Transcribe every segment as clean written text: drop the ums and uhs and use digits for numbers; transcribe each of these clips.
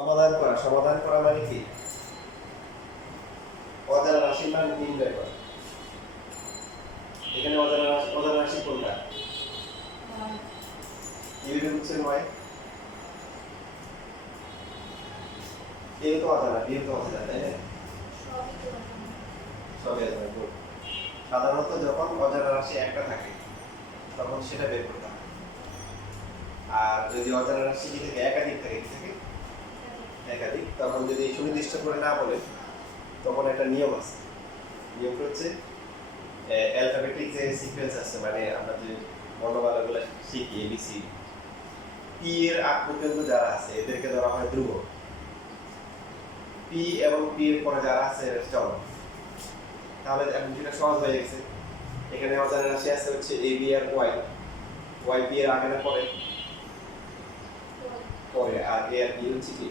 সমাধান করা মানে কি? অজানা রাশির মান নির্ণয় করা। এখানে অজানা রাশি কোনটা? ইউরে হচ্ছে 9, এ তো অজানা, বি তো অজানা, তাই না? সবই অজানা। গুড। সাধারণত যখন অজানা রাশি একটা থাকে তখন সেটা বের করতে হয়। আর যদি অজানা রাশি কি থাকে, একাধিক থাকে, কি থাকে? একাধিক। তখন যদি সুনির্দিষ্ট করে না বলে তখন একটা নিয়ম আছে। নিয়মটা হচ্ছে অ্যালফাবেটিক যে সিকোয়েন্স আছে, মানে আমরা যে বর্ণমালাগুলো শিখি এবিসি, পি এর আগ পর্যন্ত যারা আছে এদেরকে ধরা হয় ধ্রুবক। পি এবং পি এর পরে যারা আছে চলক। তাহলে এখন যেটা সহজ হয়ে গেছে, এখানে অজানা রাশি আছে হচ্ছে A B R Y. Y B এর আগে না পরে? পরে। আর এ আর বি হচ্ছে কি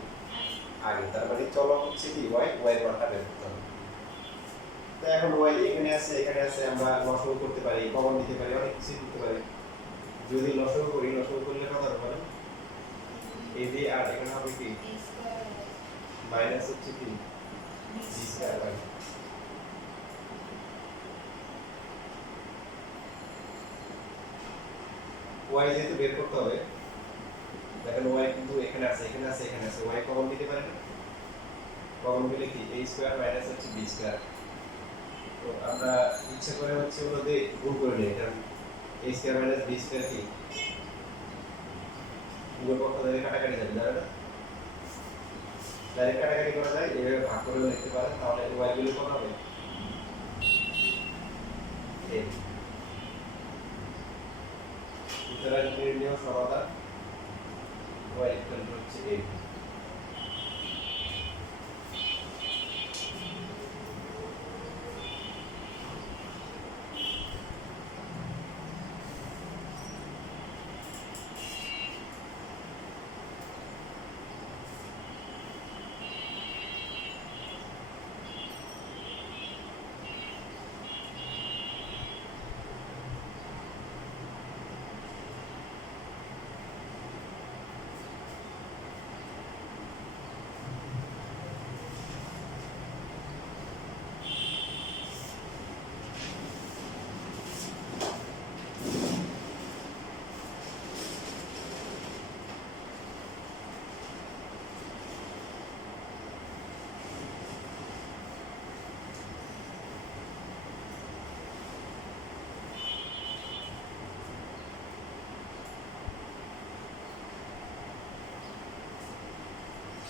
আগে। তার মানে চলক হচ্ছে কি ওয়াই, ওয়াই এর মানটা বের করতে হবে। তো এখন ওয়াই এখানে আছে, এখানে আছে, আমরা লসাগু করতে পারি, কমন নিতে পারি, অনেক কিছু করতে পারি। যদি লসাগু করি, লসাগু করলে কত হবে বলেন? এ বি আর এখানে হবে কি মাইনাস হচ্ছে কি বি স্কয়ার বাই। ওয়াই যেহেতু বের করতে হবে, দেখেন ওয়াই কিন্তু এখানে আছে, এখানে আছে, এখানে আছে, ওয়াই কমন নিতে পারে না? কমন নিলে কি a স্কয়ার মাইনাস হচ্ছে b স্কয়ার। তো আমরা ইচ্ছা করে হচ্ছে ওগুলো দিয়ে গুণ করে নিই, কারণ a square minus b square কি উভয় পক্ষ থেকে কাটাকাটি যাবে, জানেন না? ডাইরেক্ট কাটাকাটি করা যায়, এভাবে ভাগ করে লিখতে পারেন, তাহলে ওয়াই গুলো কত হবে? a। সুতরাং নির্ণয় সমাধান y ইকুয়াল টু হচ্ছে a।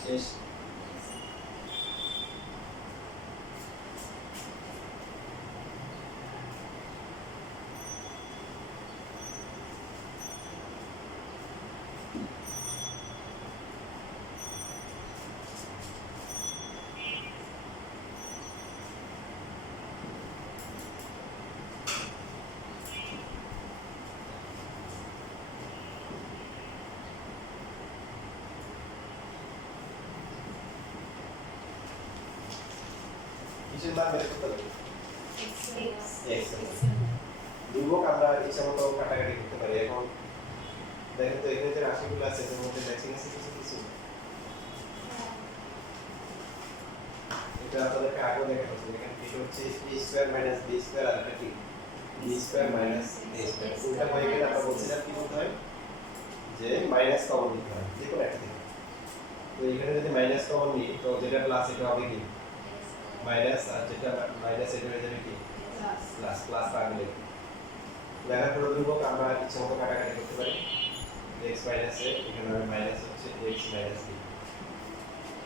শেষ। কিসের মান বের করতে হবে? x। ধ্রুবক আমরা ইচ্ছা মতো কাটাকাটি করতে পারি। এখন দেখেন তো এখানে যে রাশিগুলো আছে এর মধ্যে ম্যাচিং আছে কিছু কিছু। এটা আপনাদেরকে আগেও দেখানো হয়েছে। এখানে এটা হচ্ছে a square minus b square, আর এটা কি b square minus a square. উল্টা হয়ে গেলে আমরা বলছিলাম কি করতে হয়, যে মাইনাস কমন নিতে হয় যে কোনো একটা থেকে। তো এখানে যদি মাইনাস কমন নিই তো যেটা প্লাস এটা হবে কি মাইনাস, আর যেটা মাইনাস এটা হয়ে যাবে কি প্লাস। প্লাস আগে লিখি। লেখার পরে ধ্রুবক আমরা ইচ্ছা মতো কাটাকাটি করতে পারি। x মাইনাস a, এখানে হবে মাইনাস হচ্ছে x মাইনাস b।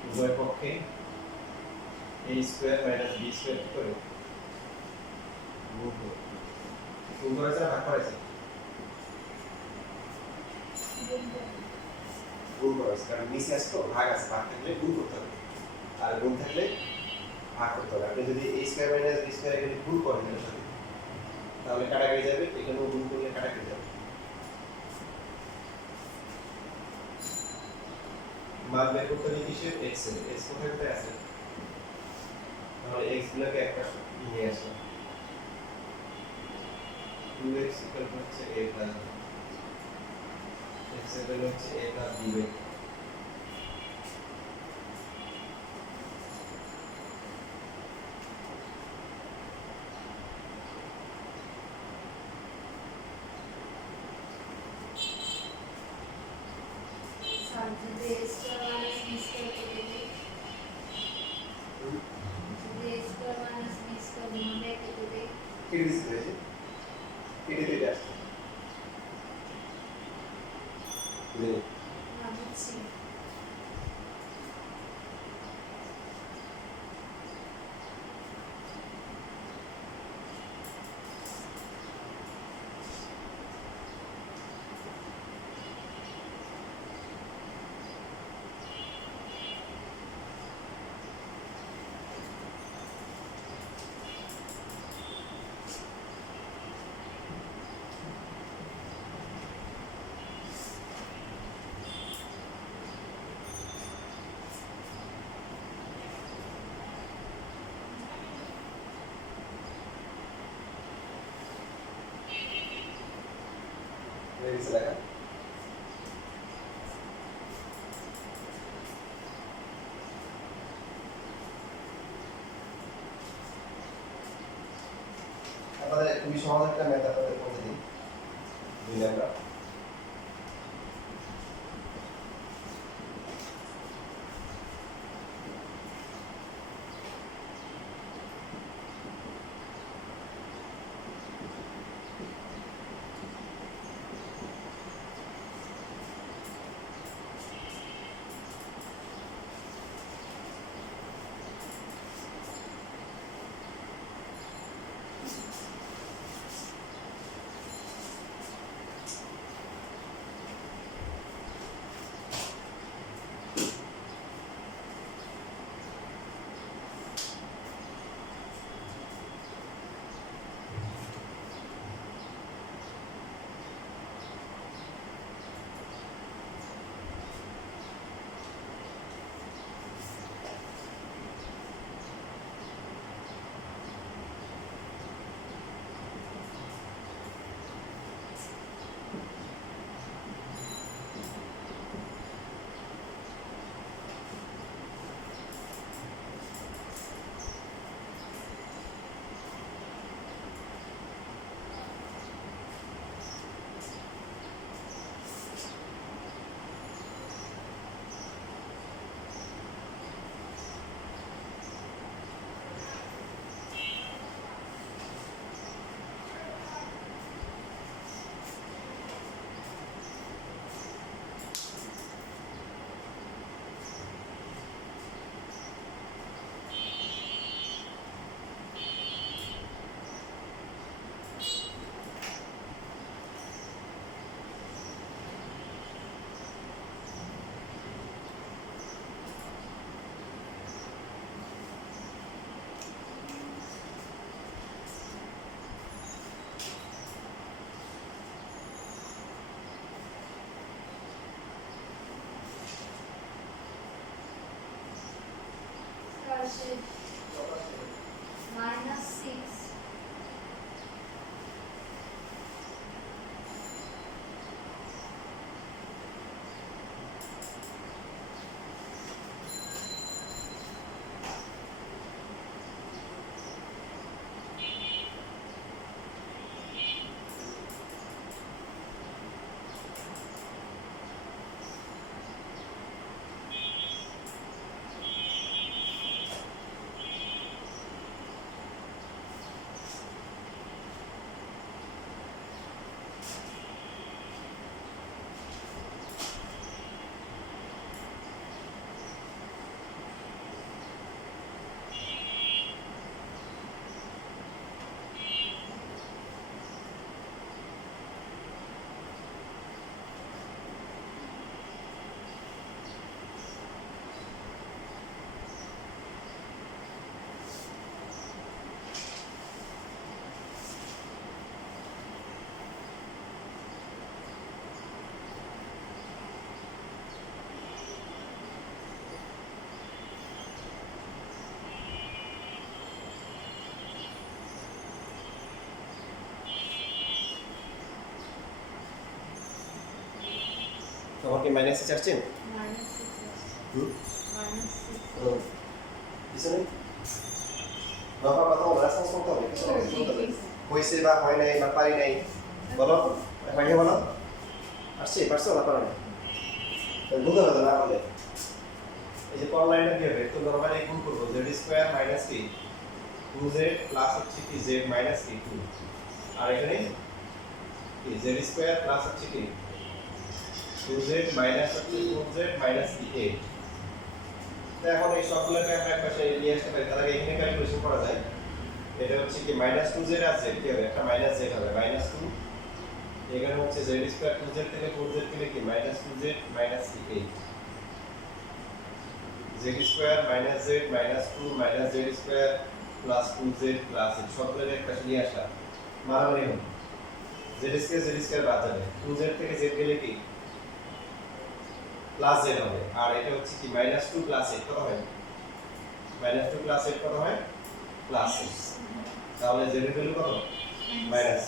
উভয় পক্ষে a square minus b square করে গুণ করব। গুণ করেছে না ভাগ করেছে? গুণ করেছে, কারণ নিচে আছে তো ভাগ আছে, ভাগ থাকলে গুণ করতে হবে, আর গুণ থাকলে ভাগ করতে হবে। আপনি যদি a square minus b square এখানে গুণ করেন এর সাথে, তাহলে কাটাকাটি যাবে, এখানেও গুণ করলে কাটাকাটি যাবে। মান বের করতে হবে কিসের? x এর। x কোথায় কোথায় আছে? তাহলে x গুলোকে একটা নিয়ে আসলাম। 2x হচ্ছে a প্লাস b, x এর ভ্যালু হচ্ছে a প্লাস b বাই যদি a square minus b square কেটে দিই, যদি a square minus b square গুণনে কেটে দিই, কেটে দিতে হয়েছে কেটে দিতে আসছে বুঝলি না বুঝছি। হয়ে গেছে লেখা আপনাদের খুবই সহজ একটা ম্যাথ আপনাদের বলে দিই বুঝলে আমরা minus 6 তোমার কি মাইনাসে চাচ্ছেন minus 6 হুম minus 6 পিছনে বাবা কত রেসপন্স করতে হবে পিছনে বলতে হবে হইছে বা হয় নাই বা পারি নাই বলো ভাইয়া বলো আসছে পারছো না পারো না তো বুঝতে পারছো না বলে এই যে পর লাইনটা কি হবে তো নরমালি গুণ করব z স্কয়ার মাইনাস কি 2z প্লাস হচ্ছে কি z মাইনাস কি 2 আর এখানে কি z স্কয়ার প্লাস হচ্ছে কি 2z মাইনাস হচ্ছে 4z মাইনাস কি 8 তো এখন এই সবগুলোকে আমরা একপাশে নিয়ে আসতে পারি তার আগে এখানে ক্যালকুলেশন করা যায় এটা হচ্ছে কি মাইনাস 2z আর z কি হবে একটা মাইনাস z হবে মাইনাস 2 এখানে হচ্ছে z স্কয়ার 2z থেকে 4z থেকে কি মাইনাস 2z মাইনাস কি 8 z square minus z minus 2 minus z square plus 2z plus সবগুলো একপাশে নিয়ে আসা মারামারি হবে z স্কয়ার বাদ যাবে 2z থেকে z গেলে কি প্লাস z হবে আর এটা হচ্ছে কি মাইনাস 2 প্লাস 8 কত হয় মাইনাস 2 প্লাস 8 কত হয় প্লাস 6 তাহলে z এর ভ্যালু কত মাইনাস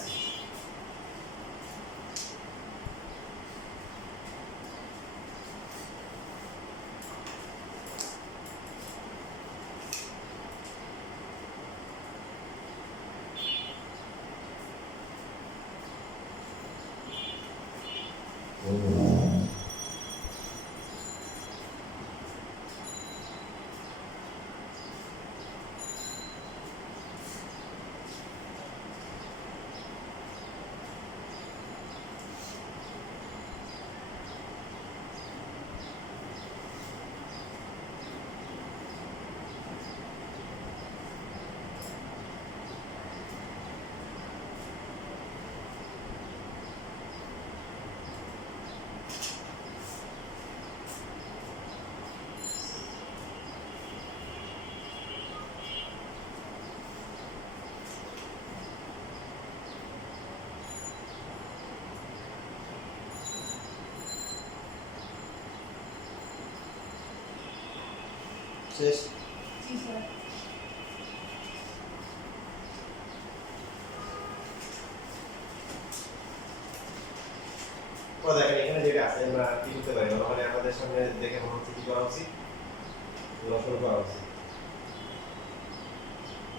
শেষ জি স্যার তো দেখেন এখানে যেটা আছে আমরা কি করতে পারি মানে আমাদের সামনে দেখে মনে হচ্ছে কি করা উচিত লসাগু করা উচিত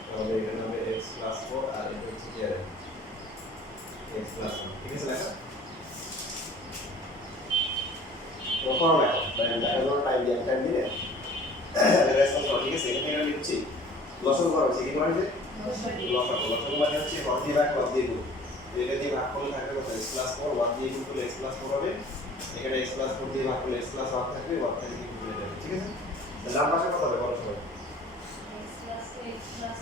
তাহলে এখানে হবে x 4 আর এটা হচ্ছে কি আর x 1 ঠিক আছে লেখা প্রথম লেখা দেখানোর টাইম দিলে রেসপন্স ঠিক আছে এখানে আমি লিখছি লসাগু করা উচিত কি করা হয়েছে লসাগু মানে হচ্ছে 1 দিয়ে ভাগ 1 দিয়ে গুণ এটা দিয়ে ভাগ করলে থাকবে কত x 4 1 দিয়ে গুণ করলে x 4 হবে এখানে x 4 দিয়ে ভাগ করলে x 1 থাকবে 1 থেকে গুণ করে যাবে ঠিক আছে তাহলে ডান পাশে কত হবে বলো সবাই x plus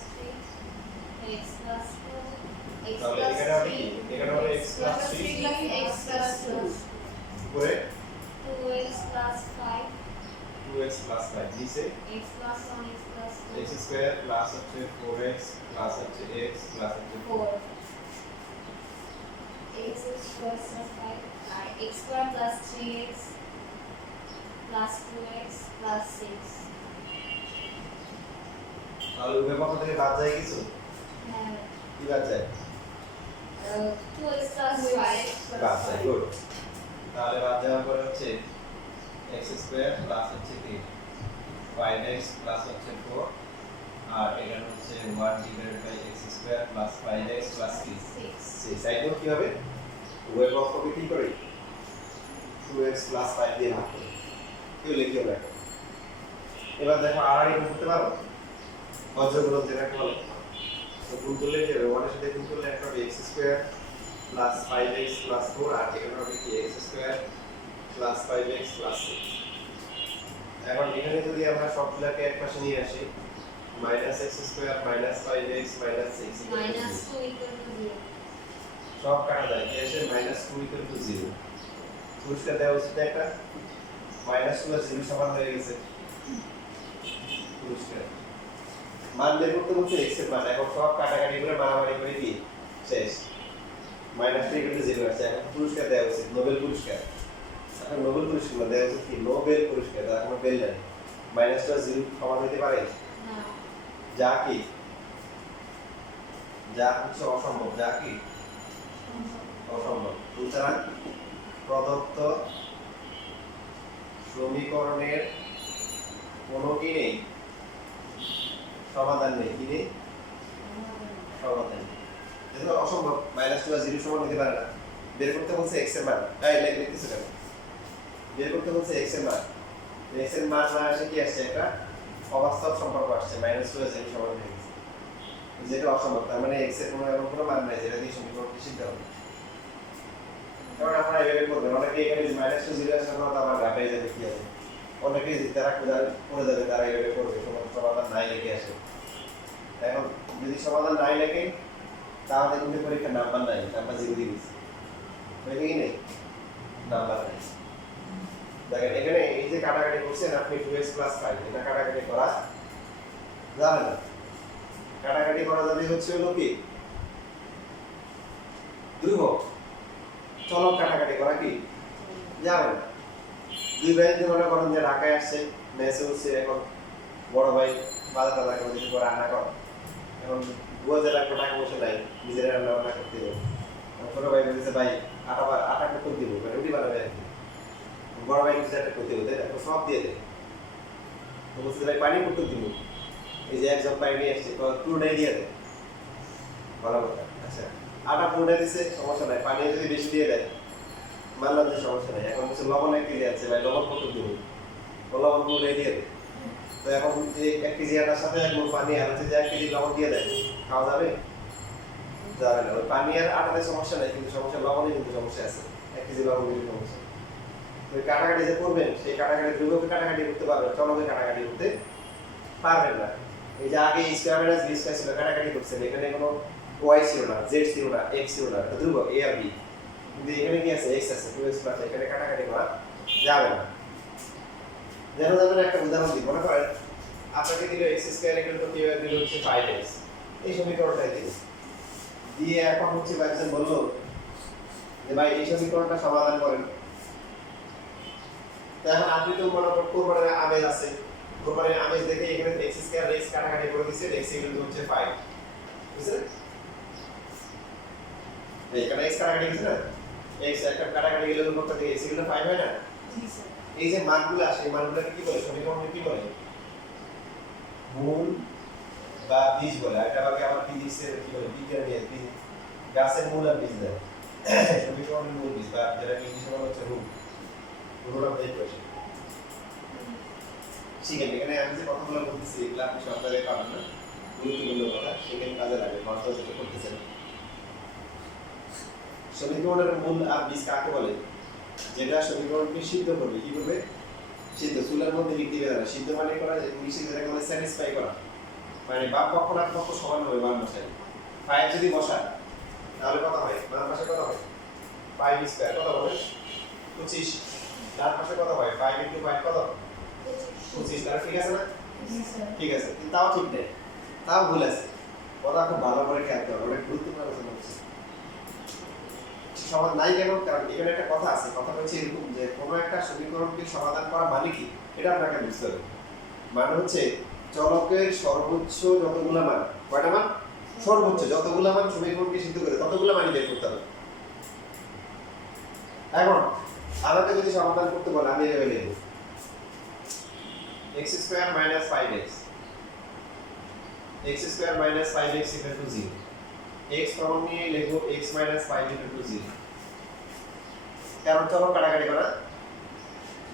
2 x plus 4 x তাহলে plus এখানে হবে কি 3 এখানে হবে x 3 x plus 2 উপরে 2x plus 5 2x 5 নিচে x plus 1 x plus 2 x square plus হচ্ছে 4x প্লাস হচ্ছে x প্লাস হচ্ছে 4 4 x square plus 5 আর x square plus 3x plus 2x plus 6 তাহলে উভয় পক্ষ থেকে বাদ যায় কিছু হ্যাঁ কি বাদ যায় 2x plus 5 বাদ যায় গুড তাহলে বাদ যাওয়ার পরে হচ্ছে x স্কয়ার প্লাস হচ্ছে কি 5x প্লাস হচ্ছে 4 আর এখানে হচ্ছে 1 divided by x square plus 5x plus 6 সাইডও কি হবে উভয় পক্ষকে কি করি 2x প্লাস 5 দিয়ে ভাগ করি কেউ লিখে রাখো এবার দেখো আর গুণ করতে পারো অজগুলো যেটাকে বলে তো গুণ করলে কি হবে 1 এর সাথে গুণ করলে একটা হবে x square plus 5x plus 4 আর এখানে হবে কি x square plus 5x plus 6 এখন এখানে যদি আমরা সবগুলোকে এক পাশে নিয়ে আসি minus x square minus 5x minus 6 minus 2 equal to 0 সব কাটা যায় কি আসে মাইনাস 2 ইকুয়াল টু 0 পুরস্কার দেওয়া উচিত একটা মাইনাস 2 আর 0 সমান হয়ে গেছে পুরস্কার মান বের করতে বলছে x এর মান এখন সব কাটাকাটি করে মারামারি করে দিই শেষ মাইনাস 2 ইকুয়াল টু 0 আছে এখন পুরস্কার দেওয়া উচিত নোবেল পুরস্কার এখন নোবেল পুরস্কার না দেওয়া উচিত কি নোবেল পুরস্কার তার কোনো বেল নাই মাইনাস 2 আর 0 সমান হতে পারে না যা কি যা হচ্ছে অসম্ভব যা কি অসম্ভব সুতরাং প্রদত্ত সমীকরণের কোনো কি নেই সমাধান নেই কি নেই সমাধান নেই এটা অসম্ভব মাইনাস 2 আর 0 সমান হতে পারে না বের করতে বলছে x এর মান তাই লিখতেছে কেন বের করতে বলছে x এর মান। x এর মান না আসে কি আসছে একটা অবাস্তব সম্পর্ক আসছে -2 z সমান হয়ে গেছে। যেটা অসম্ভব, তার মানে x এর কোনো এমন কোনো মান নাই যেটা দিয়ে সমীকরণটি সিদ্ধ হবে। কারণ আমরা এভাবে করবো, অনেকে এখানে -2 0 আসলে তো আবার ঘাটাই যাবে কি আছে, অনেকে যারা করে যাবে তারা এভাবে করবে, সমাধান নাই লেগে আসে। এখন যদি সমাধান নাই লেগে তাহলে কিন্তু পরীক্ষার নাম্বার নাই, নাম্বার 0 দিয়ে দিচ্ছি, বুঝলি কি নেই নাম্বার নাই। দেখেন এখানে এই যে কাটাকাটি করছেন আপনি 2x 5, এটা কাটাকাটি করা যাবে না। কাটাকাটি করা যাবে হচ্ছে হলো কি ধ্রুবক, চলক কাটাকাটি করা কি যাবে না। দুই ভাই যদি মনে করেন যে ঢাকায় আসছে, মেসে হচ্ছে, এখন বড় ভাই বাজার টাজার করে কিছু করে রান্না কর, এখন 2000 টাকা বসে নাই, নিজের রান্না বান্না করতে হবে। ছোট ভাই বলতেছে ভাই আটা করতে দিব, রুটি বানাবে আর কি। বড় ভাই কিছু একটা করতে হবে, তাই সব দিয়ে দেয়। তো বলছে ভাই পানি করতে দিব, এই যে একজন পানি নিয়ে আসছে, পুরোটাই দিয়ে দেয়, ভালো কথা। আচ্ছা আটা পুরোটাই দিচ্ছে, সমস্যা নাই, পানি যদি বেশি দিয়ে দেয় মানলাম যে সমস্যা নাই। এখন বলছে লবণ 1 কেজি আছে, ভাই লবণ কত দিব, লবণ পুরোটাই দিয়ে দেয়। তো এখন যে 1 কেজি আটার সাথে 1 মণ পানি আর হচ্ছে যে 1 কেজি লবণ দিয়ে দেয়, খাওয়া যাবে? যাবে না। ওই পানি আর আটাতে সমস্যা নাই, কিন্তু সমস্যা লবণে কিন্তু সমস্যা আছে, 1 কেজি লবণ দিলে সমস্যা। তো কাটাকাটি যে করবেন সেই কাটাকাটি ধ্রুবকে কাটাকাটি করতে পারবেন, চলকে কাটাকাটি করতে পারবেন না। এই যে আগে স্কয়ার মাইনাস বি স্কয়ার ছিল, কাটাকাটি করছেন, এখানে কোনো y ছিল না, z ছিল না, x ছিল না, এটা ধ্রুবক a আর b। কিন্তু এখানে কি আছে, x আছে, 2x প্লাস, এখানে কাটাকাটি করা যাবে না। যেন যাবেন একটা উদাহরণ দিই, মনে করেন আপনাকে দিল x square equal to Q দিল হচ্ছে 5x, এই সমীকরণটাই দিল দিয়ে এখন হচ্ছে বাইকজন বললো যে ভাই এই সমীকরণটা সমাধান করেন। তো এখন আপনি তো মনে করেন কোরবানির আমেজ আছে, কোরবানির আমেজ দেখে এখানে x স্কয়ার x কাটাকাটি করে দিয়েছে, x ইকুয়াল টু হচ্ছে 5, বুঝছেন? এখানে x কাটাকাটি গেছে না, x একটা কাটাকাটি গেলে কত থেকে x ইকুয়াল টু 5 হয় না? জি স্যার। এই যে মানগুলো আসে, এই মানগুলোকে কি বলে, সমীকরণকে কি বলে, মূল বা বীজ বলে। এটা আবার ফিজিক্সের কি বলে, বিজ্ঞানের গাছের মূল আর বীজ দেয়, সমীকরণের মূল বীজ, বা যেটা ইংলিশে বলা হচ্ছে রুট অফ দ্য ইকুয়েশন। শিখেন, এখানে আমি যে কথাগুলো বলতেছি এগুলো আপনি সব জায়গায় পাবেন না, গুরুত্বপূর্ণ কথা, সেখানে কাজে লাগে, মাস্টার যেটা করতেছেন। সমীকরণের মূল আর বীজ কাকে বলে? যেটা সমীকরণকে সিদ্ধ করবে, কি করবে? সিদ্ধ, চুলার মধ্যে লিখ দিবে না, সিদ্ধ মানে করা, ইংলিশে যেটাকে বলে স্যাটিসফাই করা, মানে বাম পক্ষ না পক্ষ সমান হবে, বাম পাশে 5 যদি বসান তাহলে কত হয়, বাম পাশে কত হয় 5 স্কয়ার, কত হবে 25, ডান পাশে কত হয় 5 * 5 কত 25, তার ঠিক আছে না? জি স্যার। ঠিক আছে, কিন্তু তাও ঠিক নেই, তাও ভুল আছে, কথা খুব ভালো করে খেয়াল করো, অনেক গুরুত্বপূর্ণ আলোচনা হচ্ছে। সমাধান নাই কেন? কারণ এখানে একটা কথা আছে, কথা হচ্ছে এরকম যে কোনো একটা সমীকরণকে সমাধান করা মানে কি, এটা আপনাকে বুঝতে হবে। মানে হচ্ছে চলকের সর্বোচ্চ যতগুলো মান, কয়টা মান? সর্বোচ্চ যতগুলো মান সমীকরণকে সিদ্ধ করে ততগুলো মান বের করতে হবে। এখন আমাকে যদি সমাধান করতে বলে আমি এভাবে লিখব x² - 5x, x² - 5x = 0, x common নিয়ে লিখব x - 5 = 0। কারণ চলক কাটাকাটি করা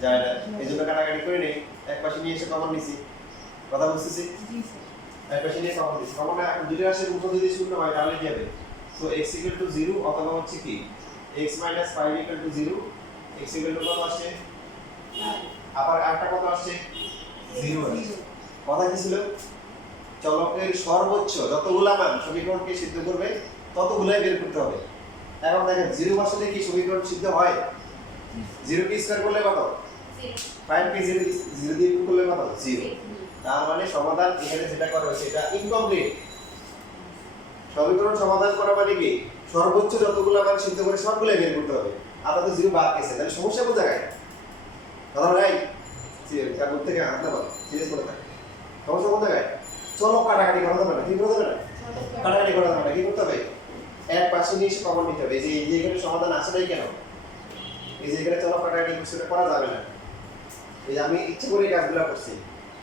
যায় না, এজন্য কাটাকাটি করে নেই, এক পাশে নিয়ে এসে কমন নিছি, কথা বুঝতেছি? জি স্যার। এক পাশে নিয়ে কমন নিছি, কমন এখন দুটো রাশির উত্তর যদি শূন্য হয় তাহলে কি হবে? সো x = 0 অথবা হচ্ছে কি x - 5 = 0, x = কত আসছে, আবার আরেকটা কত আসছে 0 আসছে। কথা কি ছিল? চলকের সর্বোচ্চ যতগুলা মান সমীকরণকে সিদ্ধ করবে ততগুলাই বের করতে হবে। এখন দেখেন 0 বসালে কি সমীকরণ সিদ্ধ হয়? 0 কে স্কয়ার করলে কত? 5 কে 0 দিয়ে গুণ করলে কত? 0। তার মানে সমাধান এখানে যেটা করা হয়েছে এটা ইনকমপ্লিট। সমীকরণ সমাধান করা মানে কি সর্বোচ্চ যতগুলো মান সিদ্ধ করে সবগুলাই বের করতে হবে, আপনার তো 0 বাদ গেছে, তাহলে সমস্যা কোন জায়গায়? কথা নাই সিরিয়াস কার থেকে হাত না বল, সিরিয়াস করে থাকে, সমস্যা কোন জায়গায়? চলো কাটাকাটি করা যাবে না, কি করা যাবে না? কাটাকাটি করা যাবে না, কি করতে হবে? এক পাশে নিয়ে এসে কমন নিতে হবে। এই যে এখানে সমাধান আসে নাই কেন? এই যে এখানে চলো কাটাকাটি সেটা করা যাবে না। এই যে আমি ইচ্ছে করে এই কাজগুলো করছি,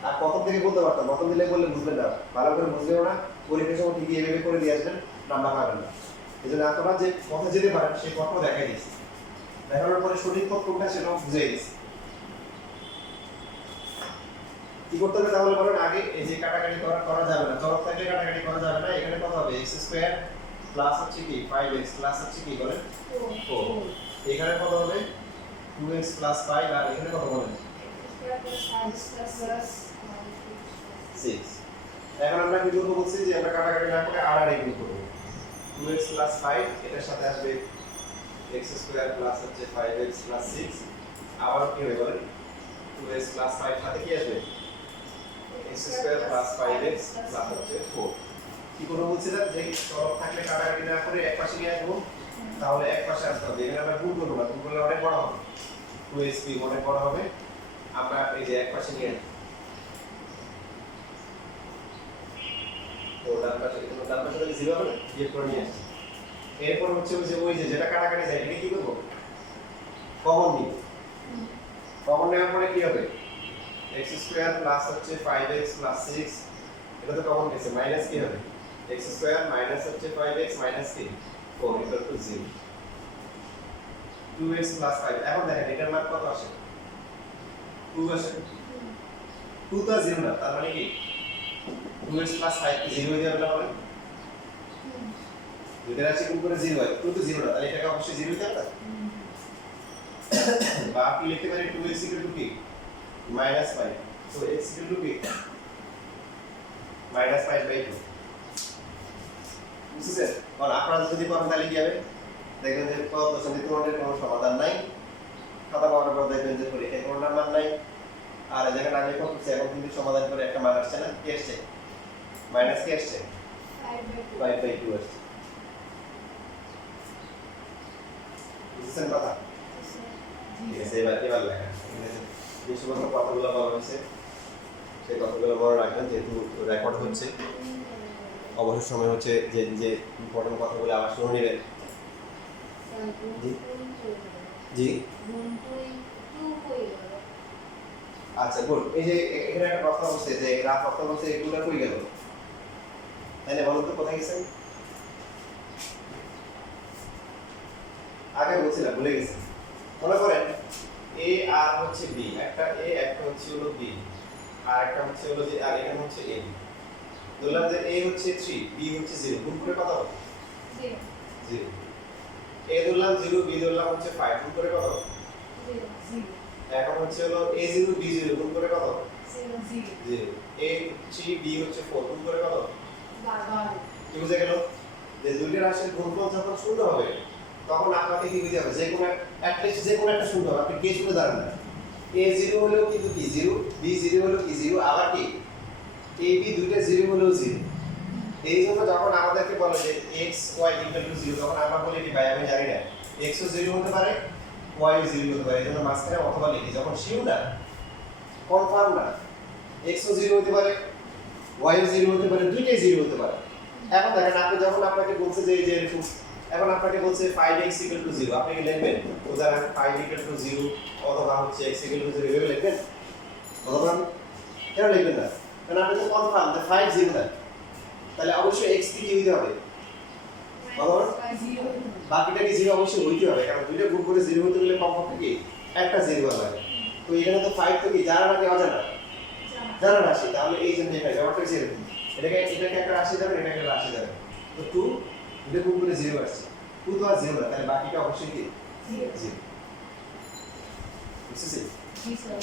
আর প্রথম থেকে বলতে পারতাম, প্রথম দিলে বললে বুঝবেন না, ভালো করে বুঝবেও না, পরীক্ষার সময় ঠিকই এভাবে করে দিয়ে আসবেন, নাম্বার পাবেন না। এই জন্য আপনারা যে পথে যেতে পারেন সেই পথও দেখাই দিচ্ছি, দেখানোর পরে সঠিক পথ কোনটা সেটাও বুঝিয়ে দিচ্ছি। কি করতে হবে তাহলে বলেন আগে? এই যে কাটাকাটি করা যাবে না, চলক থাকলে কাটাকাটি করা যাবে না। এখানে কত হবে? x স্কয়ার প্লাস হচ্ছে কি 5x প্লাস হচ্ছে কি বলেন 4। এখানে কত হবে? 2x প্লাস 5 আর এখানে কত বলেন 6। এখন আমরা কি করব বলছি যে আমরা কাটাকাটি না করে আর এগুলো করব। 2x প্লাস 5 এটার সাথে আসবে x স্কয়ার প্লাস হচ্ছে 5x প্লাস 6। আবার কি হবে বলেন? 2x প্লাস 5 সাথে কি আসবে? x square plus 5x plus হচ্ছে 4। কি করব বলছিলাম যে চলক থাকলে কাটাকাটি না করে এক পাশে নিয়ে আসবো, তাহলে এক পাশে আসতে হবে। এখানে আমরা গুণ করব না, গুণ করলে অনেক বড় হবে, 2x অনেক বড় হবে। আমরা এই যে এক পাশে নিয়ে আসবো, তো ডান পাশে 0 হবে না, বিয়োগ করে নিয়ে আসছি। এরপর হচ্ছে ওই যে যেটা কাটাকাটি যায় এটা কি করব? কমন নিব। কমন নেওয়ার পরে কি হবে? x স্কয়ার প্লাস হচ্ছে 5x প্লাস 6, এটা তো কমন গেছে, মাইনাস কি হবে? x স্কয়ার মাইনাস হচ্ছে 5x মাইনাস কি 4 ইকুয়াল টু 0। 2x প্লাস 5, এখন দেখেন এটার মান কত আসে? 2 আসে। 2 তো 0 না, তার মানে কি 2x প্লাস 5 কি 0 হয়ে যাবে না বলেন? দুইটা রাশি গুণ করে 0 হয়, 2 তো 0 না, তাহলে এটাকে অবশ্যই 0 হতে হবে। বা কি লিখতে পারি 2x ইকুয়াল টু কি মাইনাস 5, তো x ইকুয়াল টু কি মাইনাস 5/2। বুঝছেন? আর আপনারা যদি করেন তাহলে কি হবে? দেখবেন যে কত সমীকরণের কোনো সমাধান নাই, খাতা পাওয়ার পর দেখবেন যে পরীক্ষায় কোনো নাম্বার নাই। আর যেখানে আগে করতেছে এখন কিন্তু সমাধান করে একটা মান আসছে না, কি আসছে? মাইনাস কি আসছে? 5/2 আসছে। বুঝছেন কথা? ঠিক আছে, এবার লেখা যে সমস্ত কথাগুলো বলা হয়েছে সেই কথাগুলো মনে রাখবেন, যেহেতু রেকর্ড হচ্ছে। অবসর সময় হচ্ছে যে যে ইম্পর্টেন্ট কথাগুলো আবার শুনে নেবেন। জি আচ্ছা গুড। এই যে এখানে একটা কথা বলছে যে রাত কথা বলছে, এগুলো কই গেল? তাই না, বলুন তো কোথায় গেছেন? আগে বলছিলাম ভুলে গেছি। মনে করেন এ আর হচ্ছে বি, একটা এ একটা হচ্ছে হলো বি, আর একটা হচ্ছে হলো যে আর এখানে হচ্ছে এ। ধরলাম যে এ হচ্ছে 3 বি হচ্ছে 0, গুণ করে কত হবে? 0। এ ধরলাম 0 বি ধরলাম হচ্ছে 5, গুণ করে কত? 0 এখন হচ্ছে হলো a 0 b 0, গুণ করে কত? 0। a 3 b হচ্ছে 4, গুণ করে কত? 12। কি বুঝে গেল? যে দুইটা রাশির গুণফল যখন শূন্য হবে তখন আপনাকে কি বুঝতে হবে? যে কোনো অ্যাটলিস্ট যে কোনো একটা শূন্য হবে, আপনি কে শুনে দাঁড়ান না। a 0 হলেও কিন্তু কি 0, b 0 হলেও কি 0, আবার কি a b দুইটা 0 হলেও 0। এই জন্য যখন আমাদেরকে বলে যে x y 0, তখন আমরা বলি কি ভাই আমি জানি না, x ও 0 হতে পারে y ও 0 হতে পারে, এই জন্য মাঝখানে অথবা লিখি। যখন শিওর না, কনফার্ম না, x ও 0 হতে পারে y ও 0 হতে পারে, দুইটাই 0 হতে পারে। এখন দেখেন আপনি যখন আপনাকে বলছে যে এই যে এরকম, এখন আপনাকে বলছে 5x 0, আপনি কি লিখবেন উদাহরণ 5 0 অথবা হচ্ছে x 0 এভাবে লিখবেন? অথবা কেন লিখবেন না? কারণ আপনি তো কনফার্ম যে 5 0 না, তাহলে অবশ্যই x কি হইতে হবে? বলুন, বাকিটা কি 0 অবশ্যই হইতে হবে, কারণ দুইটা গুণ করে 0 হতে গেলে কমপক্ষে কি একটা 0 লাগে। তো এখানে তো 5 তো কি জানা নাকি অজানা? জানা রাশি, তাহলে এই জন্য এটা ব্যাপারটা হচ্ছে এরকম। এটাকে একটা রাশি দেবেন, এটাকে একটা রাশি দেবেন। তো 2 দুটো গুণ করে 0 আসছে, 2 তো আর 0 না, তাহলে বাকিটা অবশ্যই কি 0। বুঝছেন? জি স্যার।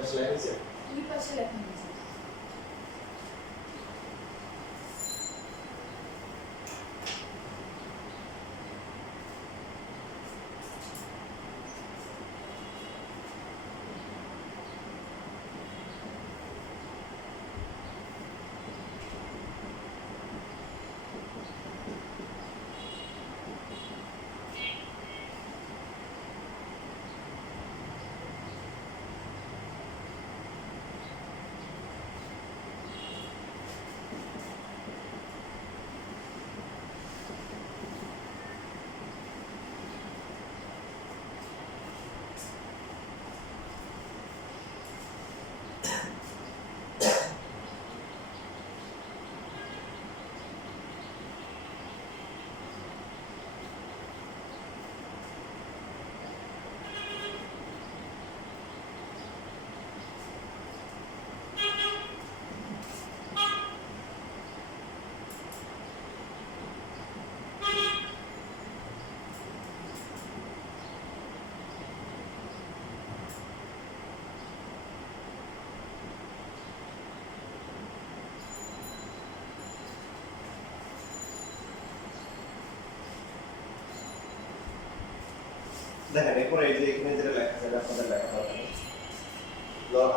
পাশে লাইন আছে দুই পাশে লেখা আছে দেখেন এরপরে এই যে এখানে যেটা লেখা আছে আপনাদের লেখা দরকার নেই।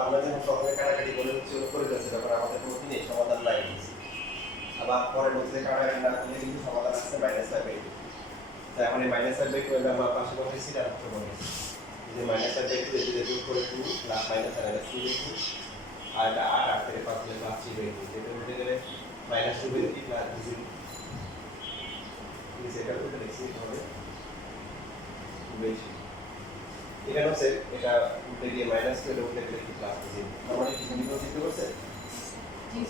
আমরা যখন প্রথমে কাটাকাটি বলে হচ্ছে করে যাচ্ছে তখন আমাদের কোনো কি নেই সমাধান নাই দিয়েছি আবার পরে বলছে কাটাকাটি না করলে কিন্তু সমাধান আসছে মাইনাস ফাইভ বাই টু এখন এই মাইনাস ফাইভ বাই টু এটা আমরা পাশে বসেছি আর উত্তর বলেছি যে মাইনাস ফাইভ বাই টু এটি যোগ করে টু প্লাস মাইনাস আর থ্রি বাই টু আর এটা আট আট থেকে পাঁচ হলে প্লাস থ্রি বাই টু এটা উঠে গেলে minus two by three plus zero এটা উঠে লিখছি হবে বেশি এখানে হচ্ছে এটা উল্টে গিয়ে মাইনাস করে উল্টে গেলে কি প্লাস হবে আমাদের কি নিয়ম বুঝতে পারছেন জি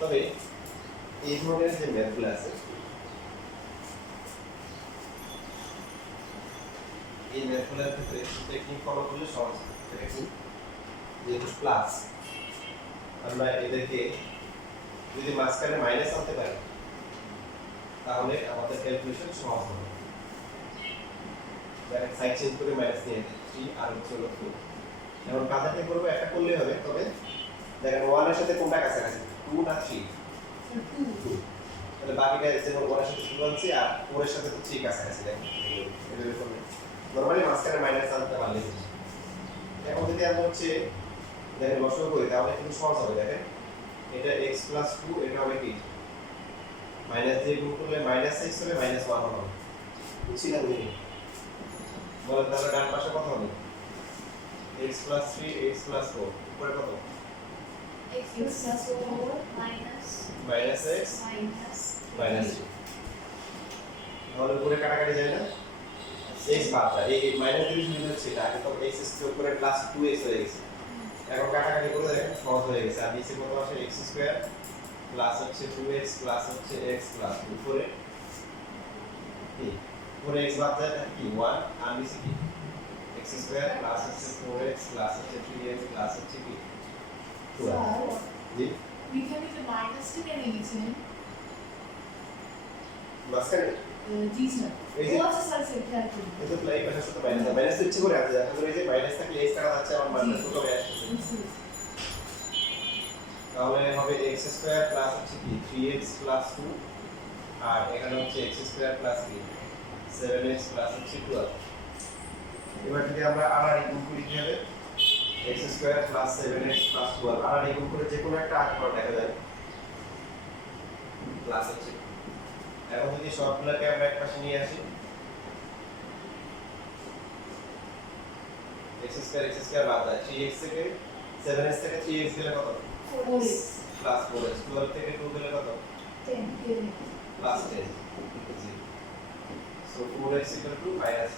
তবে এই ধরনের যে ম্যাথগুলো আছে এই ম্যাথগুলোর ক্ষেত্রে টেকনিক ফলো করলে সহজ এটা কি যেহেতু প্লাস আমরা এদেরকে যদি মাঝখানে মাইনাস আনতে পারি তাহলে আমাদের ক্যালকুলেশন সহজ হবে ডাইরেক্ট সাইড চেঞ্জ করে মাইনাস নিয়ে দিই 3 আর হচ্ছে হলো 2 এখন কাটাতে করব একটা করলে হবে তবে দেখেন 1 এর সাথে কোনটা কাছাকাছি 2 না 3 2 তাহলে বাকিটা যেমন 1 এর সাথে 2 আনছি আর 4 এর সাথে তো 3 কাছাকাছি দেখেন এভাবে করলে নরমালি মাঝখানে মাইনাস আনতে পারলে এখন যদি আমরা হচ্ছে দেখেন লসাগু করি তাহলে কিন্তু সহজ হবে দেখেন এটা x 2 এটা হবে কি মাইনাস দিয়ে গুণ করলে মাইনাস x হবে মাইনাস 1 হবে বুঝছি না বুঝি বলেন তাহলে ডান পাশে কত হবে x 3 x 4 উপরে কত x plus 4 minus minus x minus 3 তাহলে উপরে কাটাকাটি যায় না x বাদ যায় এই মাইনাস দিয়ে শুরু হচ্ছে এটা আগে তো x স্কয়ার উপরে প্লাস 2x হয়ে গেছে এখন কাটাকাটি করে দেখেন সহজ হয়ে গেছে আর নিচে কত আসে x স্কয়ার প্লাস হচ্ছে 2x প্লাস হচ্ছে x প্লাস উপরে কি উপরে x বাদ যায় কি 1 আর নিচে কি x স্কয়ার প্লাস হচ্ছে 4x প্লাস হচ্ছে 3x প্লাস হচ্ছে কি 12 জি এখানে যে মাইনাসটা কেন লিখেছিলেন মাঝখানে জি স্যার এই যে ও আচ্ছা স্যার স্যার খেয়াল করুন এটা প্লাই পাশে সাথে মাইনাস মাইনাস ইচ্ছে করে আছে এখন এই যে মাইনাস থাকলে x কাটা যাচ্ছে আমার মাইনাস কত হবে তাহলে হবে x স্কয়ার প্লাস হচ্ছে কি 3x প্লাস 2 আর এখানে হচ্ছে x স্কয়ার প্লাস কি 7x প্লাস হচ্ছে 12 এবার যদি আমরা আর গুণ করি কি হবে x square plus 7x plus 12 আর গুণ করে যে কোনো একটা আকার দেখা যায় প্লাস হচ্ছে এখন যদি সবগুলোকে আমরা এক পাশে নিয়ে আসি x স্কয়ার বাদ যায় 3x থেকে 7x থেকে 3x গেলে কত 4x প্লাস 4x 12 থেকে 2 গেলে কত 10 প্লাস 10 জি সো 4x minus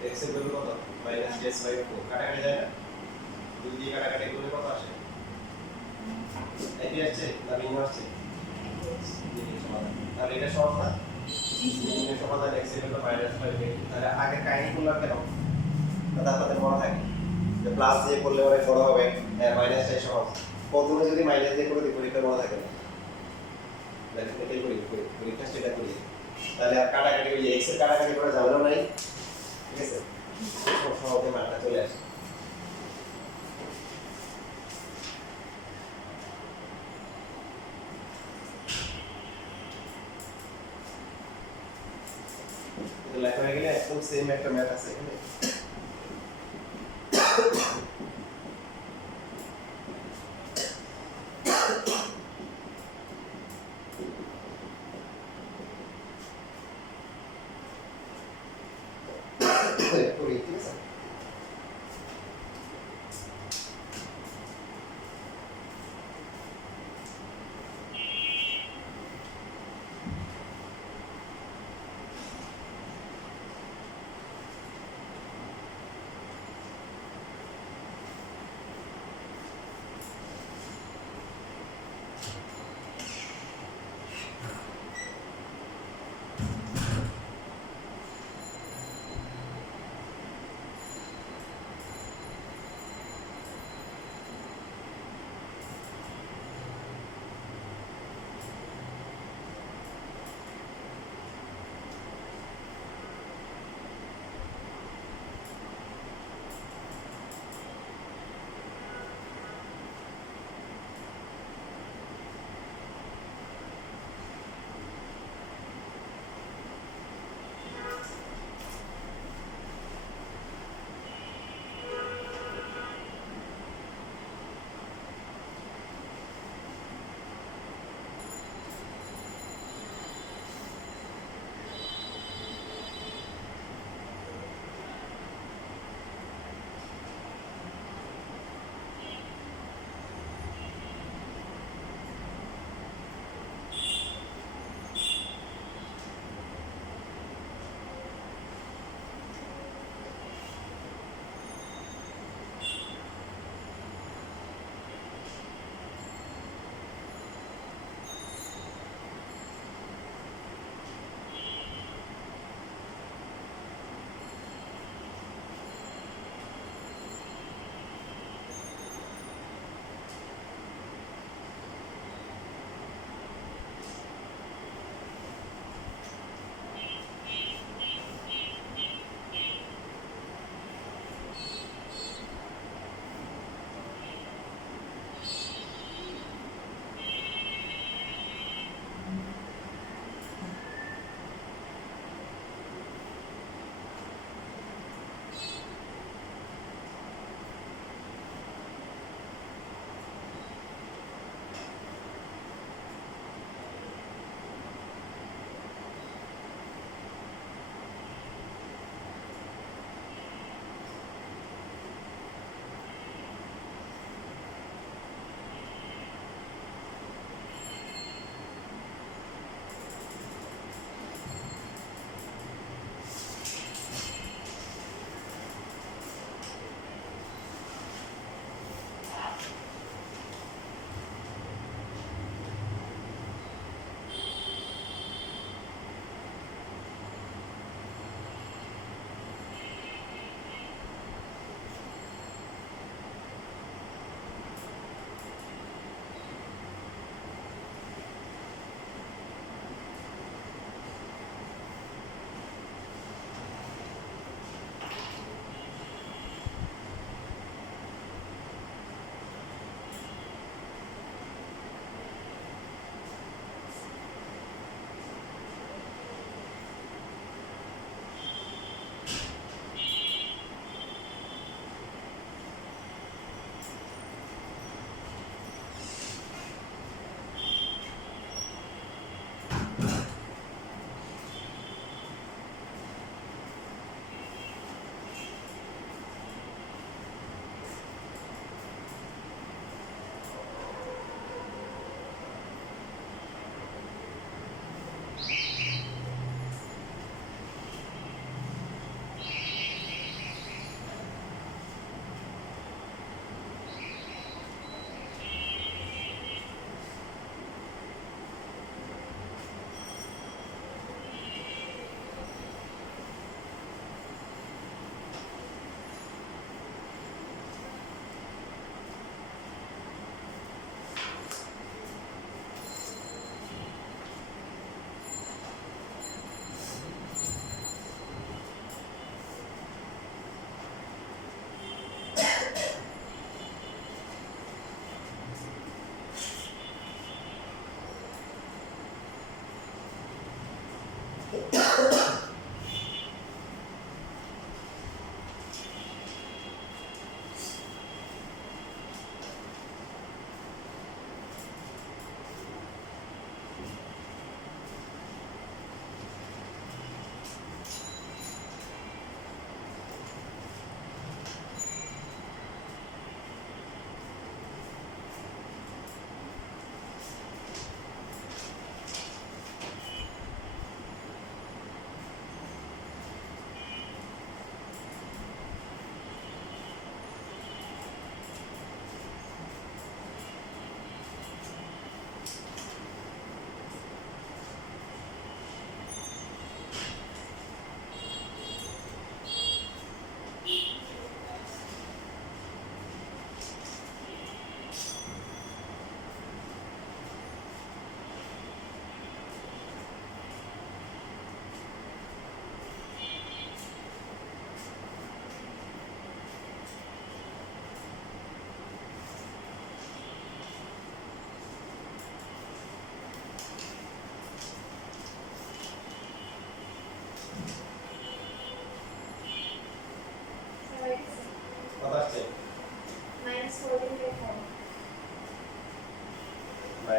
10 x এর ভ্যালু কত minus 10/4 কাটাকাটি যায় না দুই দিয়ে কাটাকাটি করলে কত আসে এটি আসছে না ভিন্ন আসছে দ্বিতীয় সমাধান তাহলে এটা সহজ না দ্বিতীয় সমাধান x এর ভ্যালু -5 তাহলে আগে কাহিনী করলাম কেন কথা আপনাদের মনে থাকে যে প্লাস দিয়ে করলে অনেক বড় হবে মাইনাসটাই সহজ প্রথমে যদি মাইনাস দিয়ে করে দিই পরীক্ষা মনে থাকে না দেখেন এটাই করি পরীক্ষা সেটা করি তাহলে আর কাটাকাটি ওই x এর কাটাকাটি করা যাবে না ঠিক আছে খুব সহজে মানটা চলে আসে। এটা লেখা হয়ে গেলে একদম সেম একটা ম্যাথ আছে এখানে। করি, ঠিক আছে?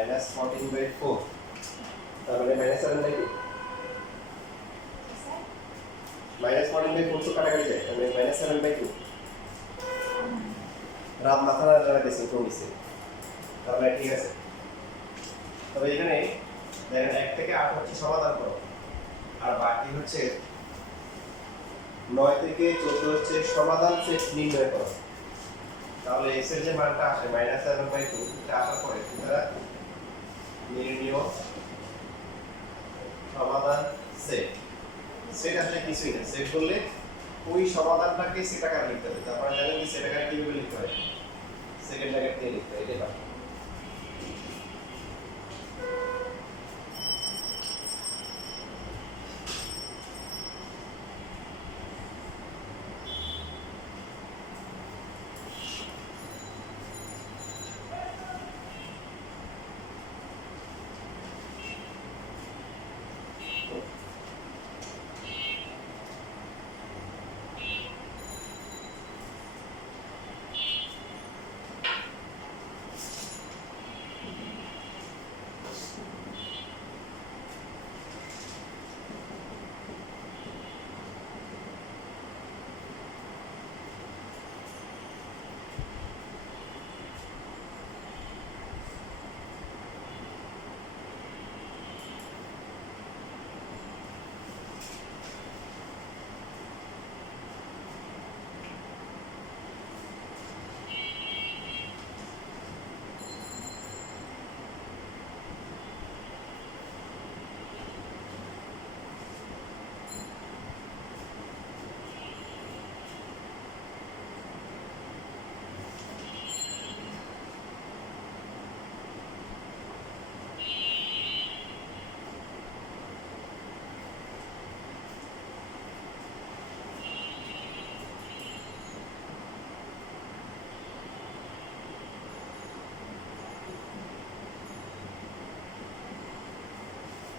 মাইনাস 14/4 তার মানে মাইনাস 7/2 স্যার মাইনাস 14/4 তো কাটাকাটি যায় তাহলে মাইনাস 7/2 রাত মাথা লাগা দিয়েছে কমিছে তাহলে ঠিক আছে তবে এখানে দেখেন 1 থেকে 8 হচ্ছে সমাধান করো আর বাকি হচ্ছে 9 থেকে 14 হচ্ছে সমাধান সেট নির্ণয় করো তাহলে x এর যে মানটা আসে মাইনাস 7/2 এটা আসার পরে তোমরা নির্ণয় সমাধান সেট সেট আসলে কিছুই না সেট করলে ওই সমাধানটাকে সেট আকারে লিখতে হবে তারপরে জানেন যে সেট আকারে কিভাবে লিখতে হয় সেকেন্ড ব্র্যাকেট দিয়ে লিখতে হয় এটাই পারো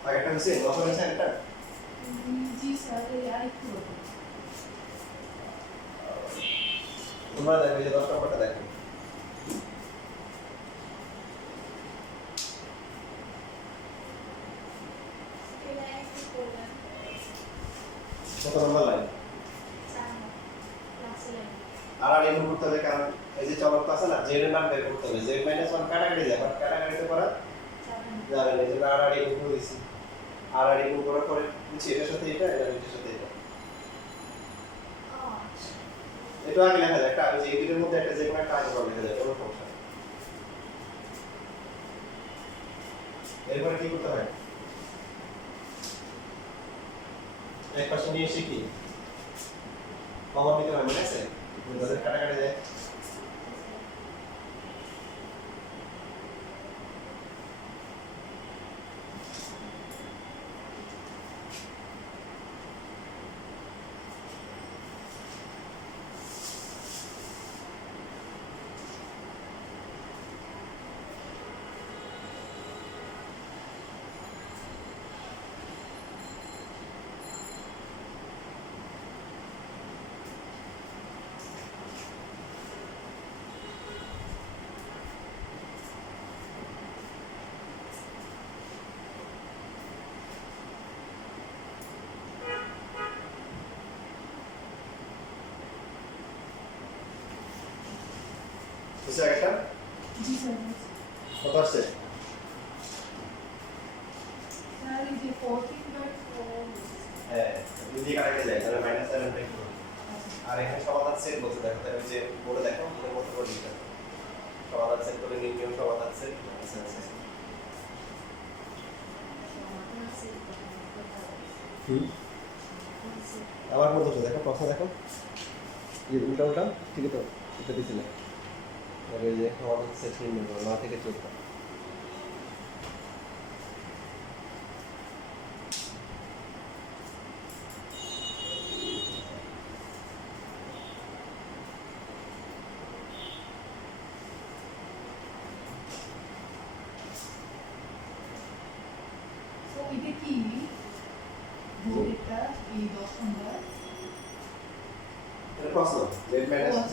আগেরটা হচ্ছে নতুন হচ্ছে একটা জি স্যার আর একটু বলুন। তোমরা দেখো এই যে 10 নম্বরটা দেখো এটা একটু করলাম কত নম্বর লাইন 4 ক্লাস 11 আর এগুলো করতে হবে কারণ এই যে চলক আছে না জেড এর মান বের করতে হবে জেড মাইনাস 1 কাটাকাটি যায় বাট কাটাকাটিতে করা যাবে না এই জন্য আর এগুলো দিছি আর এগুলো করার পরে বুঝছি এটার সাথে এটা এটার সাথে এটা এটা আগে লেখা যায় একটা যে এর মধ্যে একটা যে কোনো একটা আগে লেখা যায় কোনো সমস্যা নেই এরপরে কি করতে হয় এক পাশে নিয়ে শিখি কমন নিতে হয় মনে আছে ওদের কাটাকাটি যায় বুঝছে একটা জি স্যার কত আসছে স্যার এই যে 14/4 হ্যাঁ দুই দিকে কাটাকাটি যায় তাহলে মাইনাস 7/2 আর এখানে সমাধান সেট বলতে দেখো তাহলে ওই যে বোর্ডে দেখো এর মতো করে লিখতে হবে সমাধান সেট করে নির্ণয় সমাধান সেট আবার মতো দেখো প্রশ্ন দেখো এই উল্টা উল্টা ঠিক তো এটা দিছি না তবে এই যে সমাধান সেট নির্ণয় করো 9 থেকে 14 তো এটা কি বোর্ডটা এই 10 নম্বর এটা প্রশ্ন জেড মাইনাস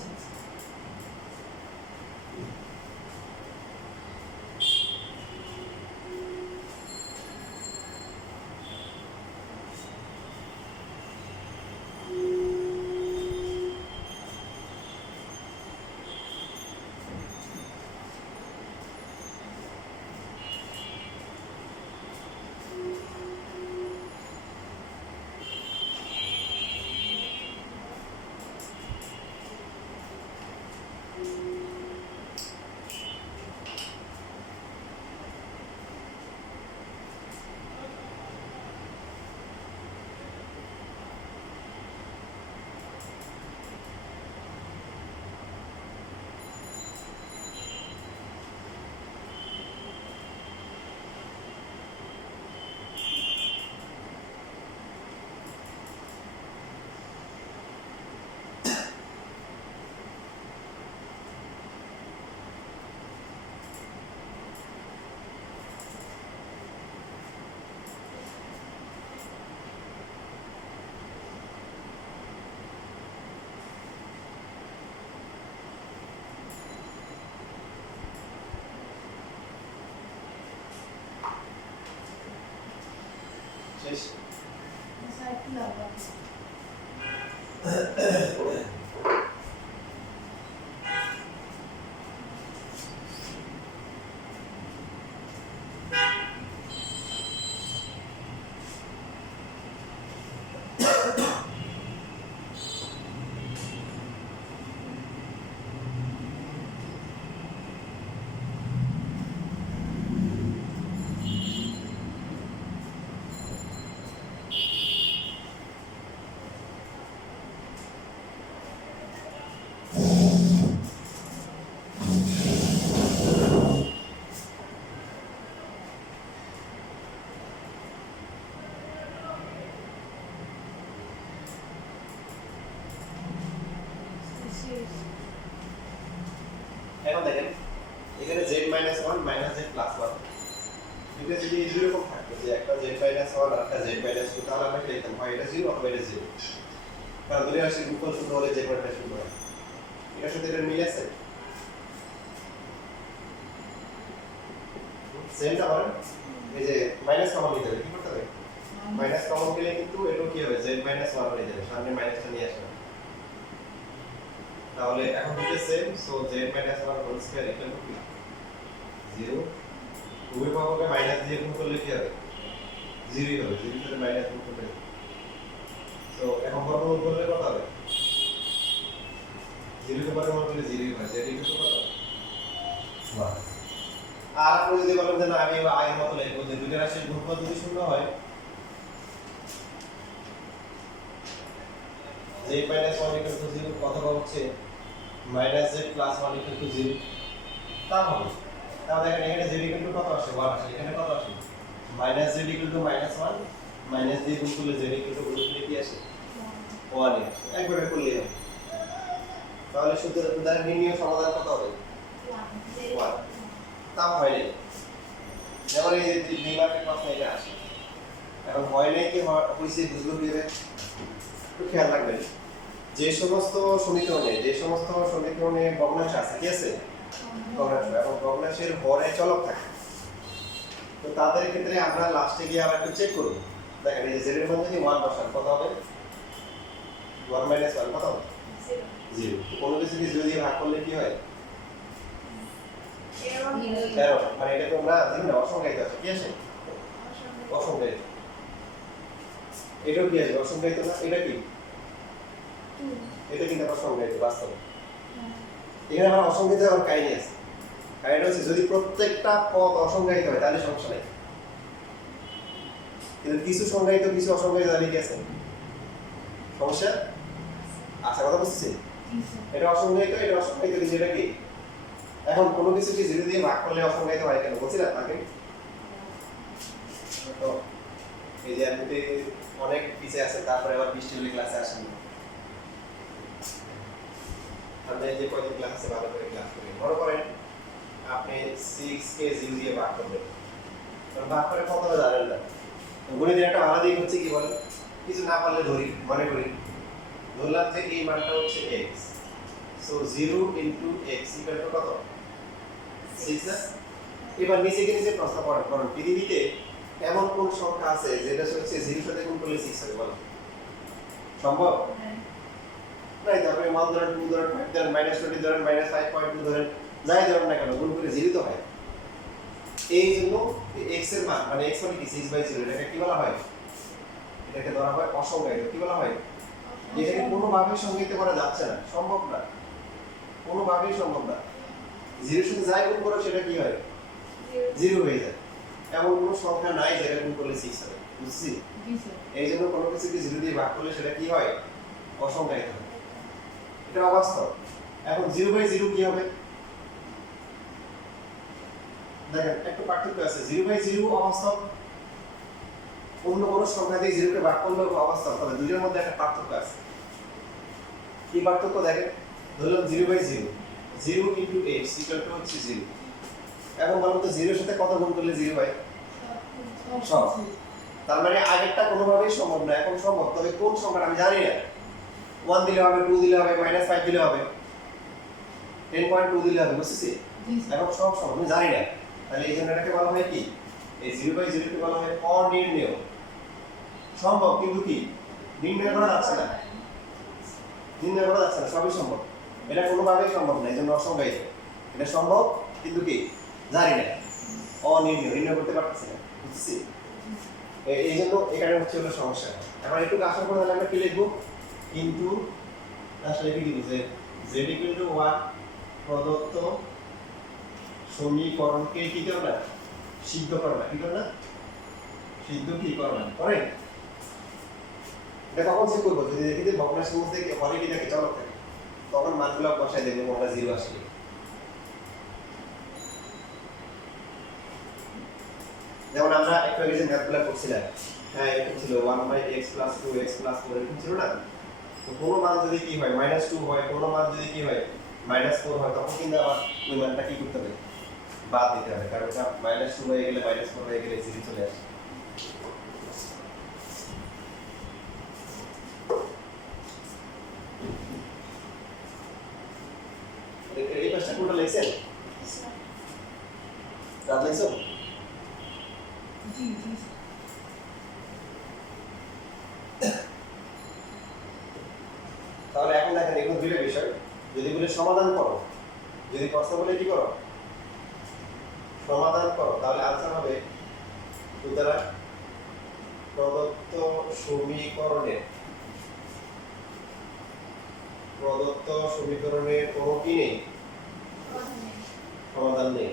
এখন দেখেন এখানে z - 1 - z + 1 এটা যদি এই রকম থাকতো যে একটা z - 1 আর একটা z - 2 তাহলে আমরা কি লিখতাম হয় এটা 0 অথবা এটা 0 কারণ দুই রাশির গুণফল শূন্য হলে যে কোনটা শূন্য হয় এটার সাথে এটা মিল আছে সেমটা হয় এই যে মাইনাস কমন নিতে হবে কি করতে হবে মাইনাস কমন গেলে কিন্তু এটা কি হবে z - 1 হয়ে যাবে সামনে মাইনাসটা নিয়ে আসবে তাহলে এখন দুটো same so z - 1 whole square equal to 0 উভয় পক্ষকে মাইনাস দিয়ে গুণ করলে কি হবে 0 হবে 0 সাথে মাইনাস গুণ করলে সো এখন বর্গমূল করলে কত হবে 0 কে বর্গমূল করলে 0 হয় z ইকুয়াল টু কত 1 আর আপনি যদি বলেন যে না আমি আগের মতো লিখব যে দুইটা রাশির গুণফল যদি শূন্য হয় z - 1 0 অথবা হচ্ছে -z + 1 0 তা হবে তাহলে দেখেন এখানে z কত আসে 1 আসে এখানে কত আসে -z -1 মাইনাস দিয়ে গুণ করলে z গুণ করলে কি আসে 1 আসে একবারে করলে হবে তাহলে সূত্রের উদাহরণ নির্ণয় সমাধান কত হবে 1 তা হয় নাই যেমন এই যে 2 মার্কের প্রশ্ন এটা আসে এখন হয় নাই কি হইছে বুঝলো কিভাবে একটু খেয়াল রাখবেন যে সমস্ত সমীকরণে ভগ্নাংশ আছে কি আছে ভগ্নাংশ এবং ভগ্নাংশের হরে চলক থাকে তো তাদের ক্ষেত্রে আমরা লাস্টে গিয়ে আবার একটু চেক করব দেখেন এই যে z এর মধ্যে যদি 1 বসান কত হবে 1 - 1 কত হবে 0 কোনো কিছু কি 0 দিয়ে ভাগ করলে কি হয় 13 মানে এটা তোমরা জানো না অসংখ্যায়িত আছে কি আছে অসংখ্যায়িত এটাও কি আছে অসংখ্যায়িত না এটা কি এটা কিন্তু অসংখ্যায়িত বাস্তবে এখানে আমরা অসংখ্যায়িত আর কাহিনী আছে কাহিনী হচ্ছে যদি প্রত্যেকটা পদ অসংখ্যায়িত হয় তাহলে সমস্যা নেই কিন্তু কিছু সংখ্যায়িত কিছু অসংখ্যায়িত তাহলে কি আছে সমস্যা আচ্ছা কথা বুঝছেন এটা অসংখ্যায়িত কিন্তু এটা কি এখন কোনো কিছু কি 0 দিয়ে ভাগ করলে অসংখ্যায়িত হয় কেন বুঝছিলেন আগে তো এই যে আপনি অনেক পিছে আছে তারপরে আবার 20 টি ক্লাসে আসেন আমরা এই যে কয়টি ক্লাস আছে ভালো করে ক্লাস করি মনে করেন আপনি 6 কে 0 দিয়ে ভাগ করবেন তো ভাগ করে কত হবে জানেন না গণিতের একটা আলাদা দিক হচ্ছে কি বলেন কিছু না পারলে মনে করি ধরলাম যে এই মানটা হচ্ছে x so 0 into x equal to কত 6 না এবার নিচে প্রশ্ন করেন পৃথিবীতে এমন কোন সংখ্যা আছে যেটা হচ্ছে 0 সাথে গুণ করলে 6 হবে বলেন সম্ভব নাই তবে 1 ধরেন 2 ধরেন 5 ধরেন -20 ধরেন -5.2 ধরেন যাই ধরেন না কেন গুণ করে 0 তো হয় এই জন্য x এর মান মানে x মানে কি 6/0 এটাকে কি বলা হয় এটাকে ধরা হয় অসংখ্যায়িত কি বলা হয় এটাকে কোনোভাবেই সংজ্ঞায়িত করা যাচ্ছে না সম্ভব না কোনোভাবেই সম্ভব না 0 সাথে যাই গুণ করো সেটা কি হয় 0 হয়ে যায় এমন কোনো সংখ্যা নাই যেটা গুণ করলে 6 হবে বুঝছি এই জন্য কোনো কিছুকে 0 দিয়ে ভাগ করলে সেটা কি হয় অসংখ্যায়িত হয় এটা অবাস্তব এখন 0/0 কি হবে দেখেন একটু পার্থক্য আছে 0/0 অবাস্তব অন্য কোনো সংখ্যা দিয়ে 0 কে ভাগ করলে অবাস্তব তবে দুইটার মধ্যে একটা পার্থক্য আছে কি পার্থক্য দেখেন ধরলাম 0/0 0 ইনটু x ইকুয়াল টু হচ্ছে 0 এখন বলুন তো 0 এর সাথে কত গুণ করলে 0 হয় সব তার মানে আগেরটা কোনোভাবেই সম্ভব না এখন সম্ভব তবে কোন সংখ্যাটা আমি জানি না 1 দিলে হবে 2 দিলে হবে -5 দিলে হবে 10.2 দিলে হবে বুঝছিস এখন সব সম্ভব আমি জানি না তাহলে এই জন্য এটাকে বলা হয় কি এই 0/0 কে বলা হয় অনির্ণেয় সম্ভব কিন্তু কি নির্ণয় করা যাচ্ছে না নির্ণয় করা যাচ্ছে না, সবই সম্ভব। এটা কোনোভাবেই সম্ভব না, এই জন্য অসংজ্ঞায়িত। এটা সম্ভব কিন্তু কি জানি না, অনির্ণয়, নির্ণয় করতে পারতেছি না, বুঝছি? এই জন্য এখানে হচ্ছে হলো সমস্যা। এখন একটু আশা করা হলে আমরা কি লিখবো, কিন্তু আসলে কি লিখবো যে z = 1 প্রদত্ত সমীকরণকে কি করো না, সিদ্ধ করো না, কি করো না, সিদ্ধ কি করো না, করে। এটা কখন চেক করবো, যদি দেখি যে ভগ্নাংশের মধ্যে হরে কি থাকে, চলক থাকে, তখন মানগুলো বসাই দেবো, আমরা 0 আসলে। যেমন আমরা একটু আগে যে ম্যাথগুলো করছিলাম, হ্যাঁ এরকম ছিল 1/x + 2x + 4 এরকম ছিল না? তো কোনো মান যদি কি হয় -2 হয়, কোনো মান যদি কি হয় -4 হয়, তখন কিন্তু আবার ওই মানটা কি করতে হবে, বাদ দিতে হবে, কারণ এটা -2 হয়ে গেলে -4 হয়ে গেলে 0 চলে আসে। এই পাঁচটা কোনটা লিখছেন? রাত লিখছো? জি জি তাহলে এখন দেখেন এগুলো দুইটা বিষয়, যদি বলে সমাধান করো, যদি প্রশ্ন বলে কি করো, সমাধান করো, তাহলে আনসার হবে সুতরাং প্রদত্ত সমীকরণের কোনো কি নেই, সমাধান নেই।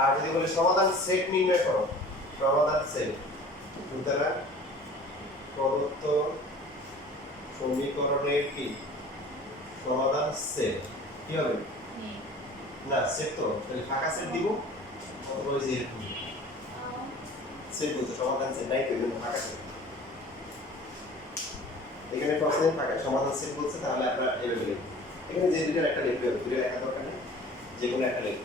আর যদি বলে সমাধান সেট নির্ণয় করো, সমাধান সেট, সুতরাং প্রদত্ত সমীকরণের কি সমাধান সেট, কি হবে না, সেট তো তাহলে ফাঁকা সেট দিব, অথবা ওই যে এরকম সেট বলতে সমাধান সেট নাই তো, এজন্য ফাঁকা সেট। এখানে প্রশ্নে ফাঁকা সমাধান সেট বলছে, তাহলে আমরা এভাবে লিখব। এখানে যে দুইটার একটা লিখতে হবে, দুইটার একটা দরকার নেই, যে কোনো একটা লিখব।